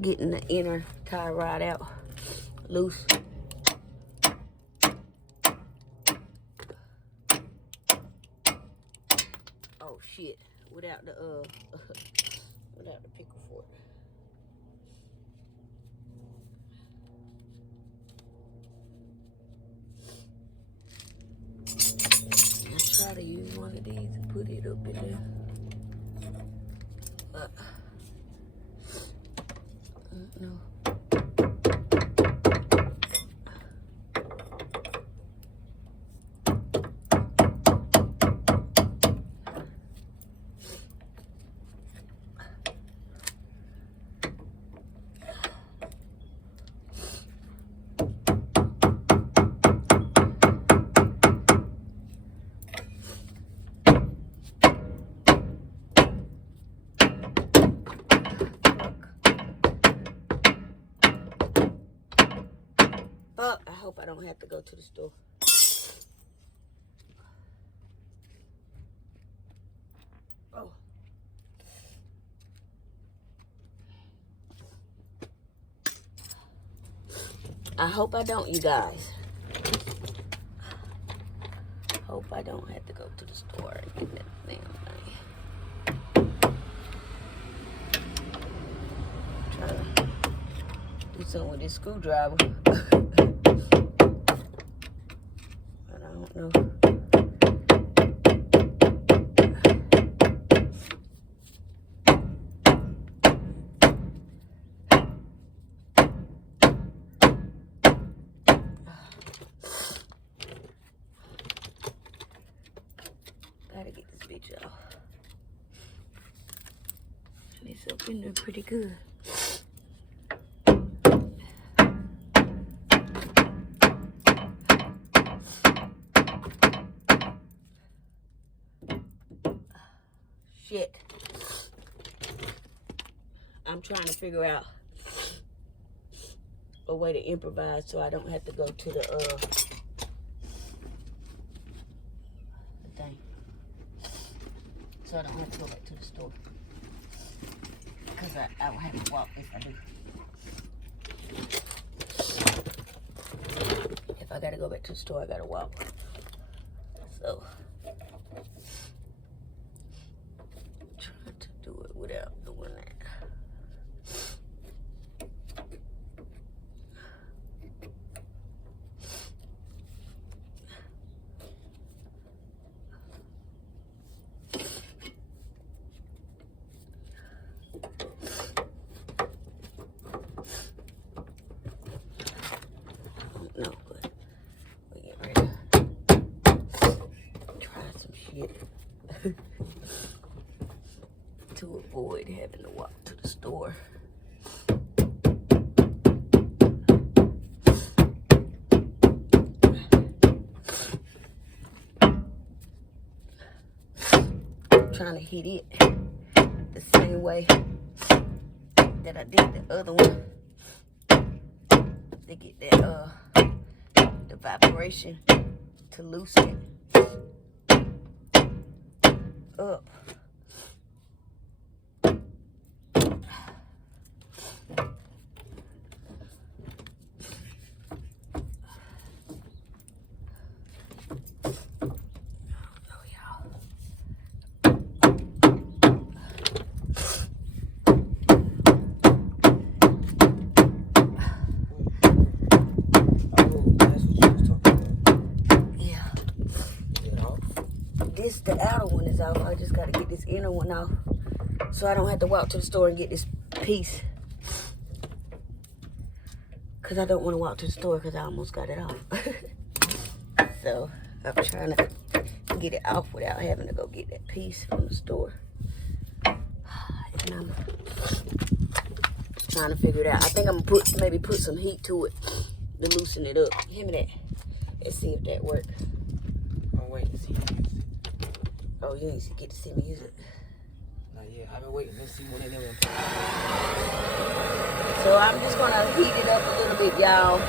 getting the inner tie rod out loose. Oh shit, without the without the pickle fork. I'll try to use one of these and put it up in there. No. Fuck, I hope I don't have to go to the store. Oh. I hope I don't, you guys. Hope I don't have to go to the store and get that damn thing. Trying to do something with this screwdriver. But I don't know. Gotta get this bitch off. And it's up in there pretty good. Shit. I'm trying to figure out a way to improvise so I don't have to go to the thing. So I don't have to go back to the store. Because I will have to walk if I do. If I gotta go back to the store, I gotta walk. So trying to do it without doing that. No, but we get ready to try some shit to avoid having to walk to the store. I'm trying to hit it the same way that I did the other one to get that the vibration to loosen it up. The outer one is off. I just gotta get this inner one off so I don't have to walk to the store and get this piece, because I don't want to walk to the store because I almost got it off. So I'm trying to get it off without having to go get that piece from the store, and I'm trying to figure it out. I think I'm gonna maybe put some heat to it to loosen it up. Give me that. Let's see if that works. I'm waiting to see you use it. Oh, you didn't get to see me use it? Not yet. I've been waiting. Let's see when they never. So I'm just gonna heat it up a little bit, y'all,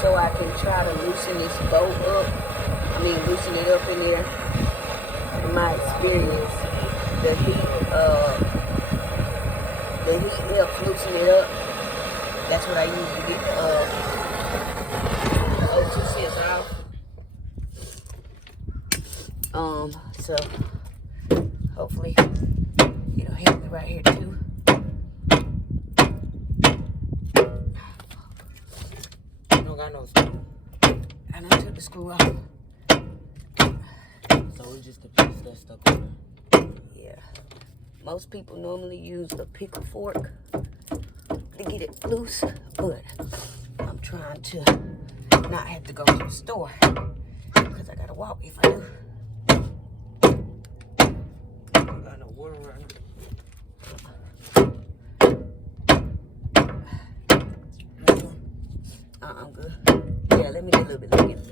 so I can try to loosen this bolt up. I mean, loosen it up in there. In my experience, the it helps loosen it up. That's what I use to get the O2 sensor off. So hopefully it'll help me right here too. You don't got no screw. I done took the screw off. So it's just the piece that's stuck on there. Yeah. Most people normally use the pickle fork to get it loose, but I'm trying to not have to go to the store because I gotta walk if I do. I got no water right now. I'm good. Yeah, let me get a little bit. Let me get a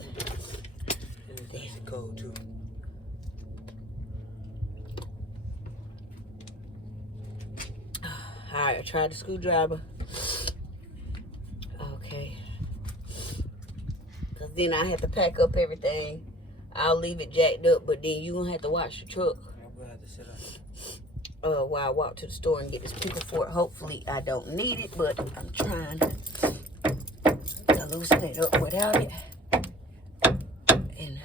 little bit. It's cold too. Alright, I tried the screwdriver. Okay. Because then I have to pack up everything. I'll leave it jacked up, but then you're going to have to watch the truck. I'm gonna have to sit up. While I walk to the store and get this pickle fork. Hopefully I don't need it, but I'm trying to loosen it up without it. And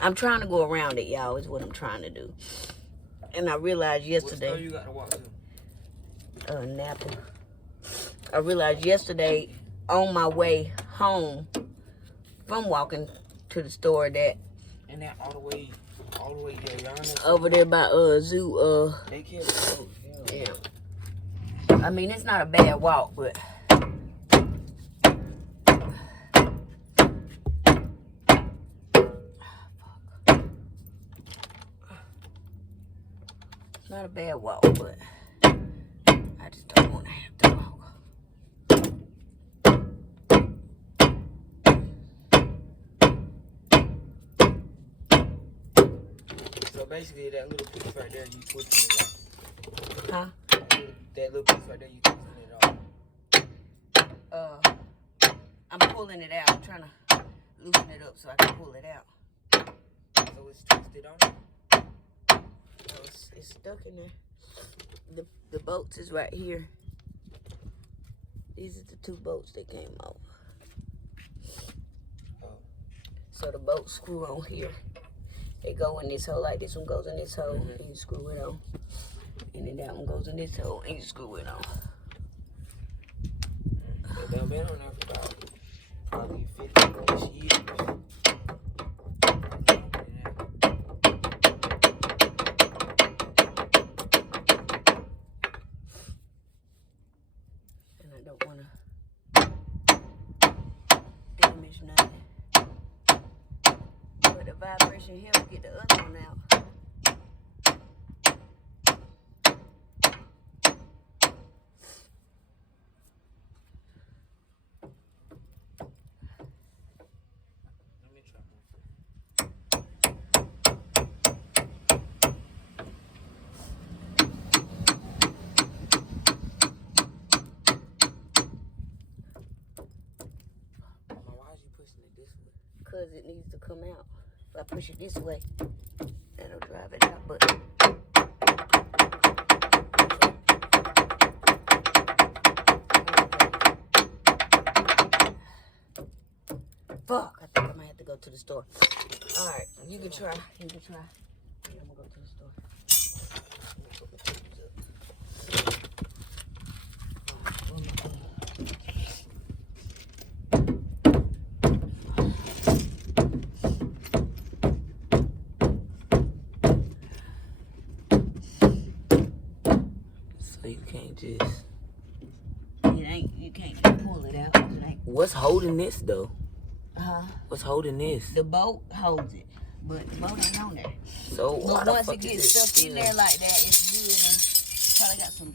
I'm trying to go around it, y'all, is what I'm trying to do. And I realized yesterday. What store you got to walk to? Napa. I realized yesterday on my way home from walking to the store that And that all the way there, y'all. over there by zoo. They kill the Yeah. I mean, it's not a bad walk, but it's not a bad walk, but I just don't want to have to walk. So basically, that little piece right there, you twisting it off. Huh? That little piece right there, you twisting it off. I'm pulling it out. I'm trying to loosen it up so I can pull it out. So it's twisted on it. So it's stuck in there. The bolts is right here. These are the two bolts that came off. Oh. So the bolts screw on here. They go in this hole, like this one goes in this hole, and you screw it on. And then that one goes in this hole, and you screw it on. They've been on there for about probably 50 years. And I don't want to damage nothing. But the vibration helps get the other one out. Let me try one. Why is you pushing it this way? Because it needs to come out. If I push it this way, that'll drive it out. But fuck, I think I might have to go to the store. All right, you can try. You can try. Yeah, I'm gonna go to the store. So you can't just. You can't just pull it out. It ain't. What's holding this though? What's holding this? The bolt holds it, but the bolt ain't on there. So why But the once fuck it is gets stuck in still- there like that, it's good. And probably got some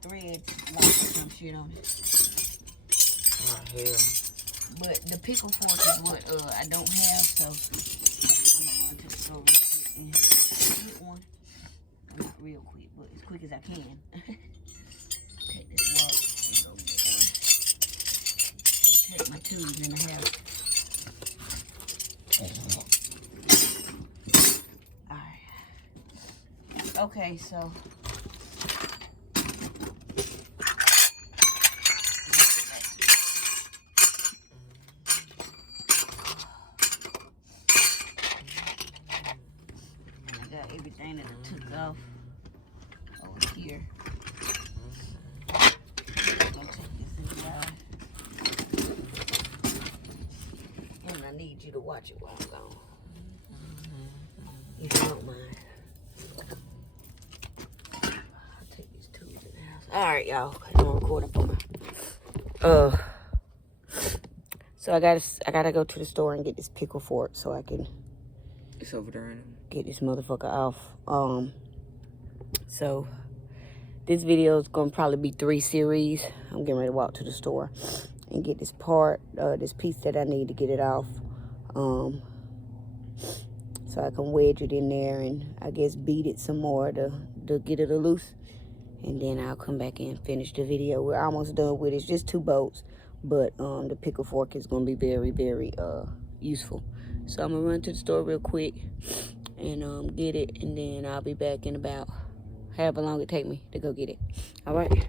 threads locked or some shit on it. Oh hell. But the pickle fork is what I don't have, so I'm gonna run to the store real quick and get one. Well, not real quick, but as quick as I can. Take this walk and go get one. And take my tubes in the house. Okay, so I got everything that I took off over here. I'm gonna take this inside. And I need you to watch it while I'm gone. If you don't mind. I'll take these tools in the house. Alright, y'all. I'm recording for my so I gotta go to the store and get this pickle fork so I can It's over there, ain't it? get this motherfucker off. So this video is gonna probably be 3 series. I'm getting ready to walk to the store and get this part, this piece that I need to get it off. So I can wedge it in there and I guess beat it some more to get it loose. And then I'll come back and finish the video. We're almost done with it. It's just 2 bolts, but the pickle fork is gonna be very, very useful. So I'm gonna run to the store real quick and get it, and then I'll be back in about however long it take me to go get it. All right.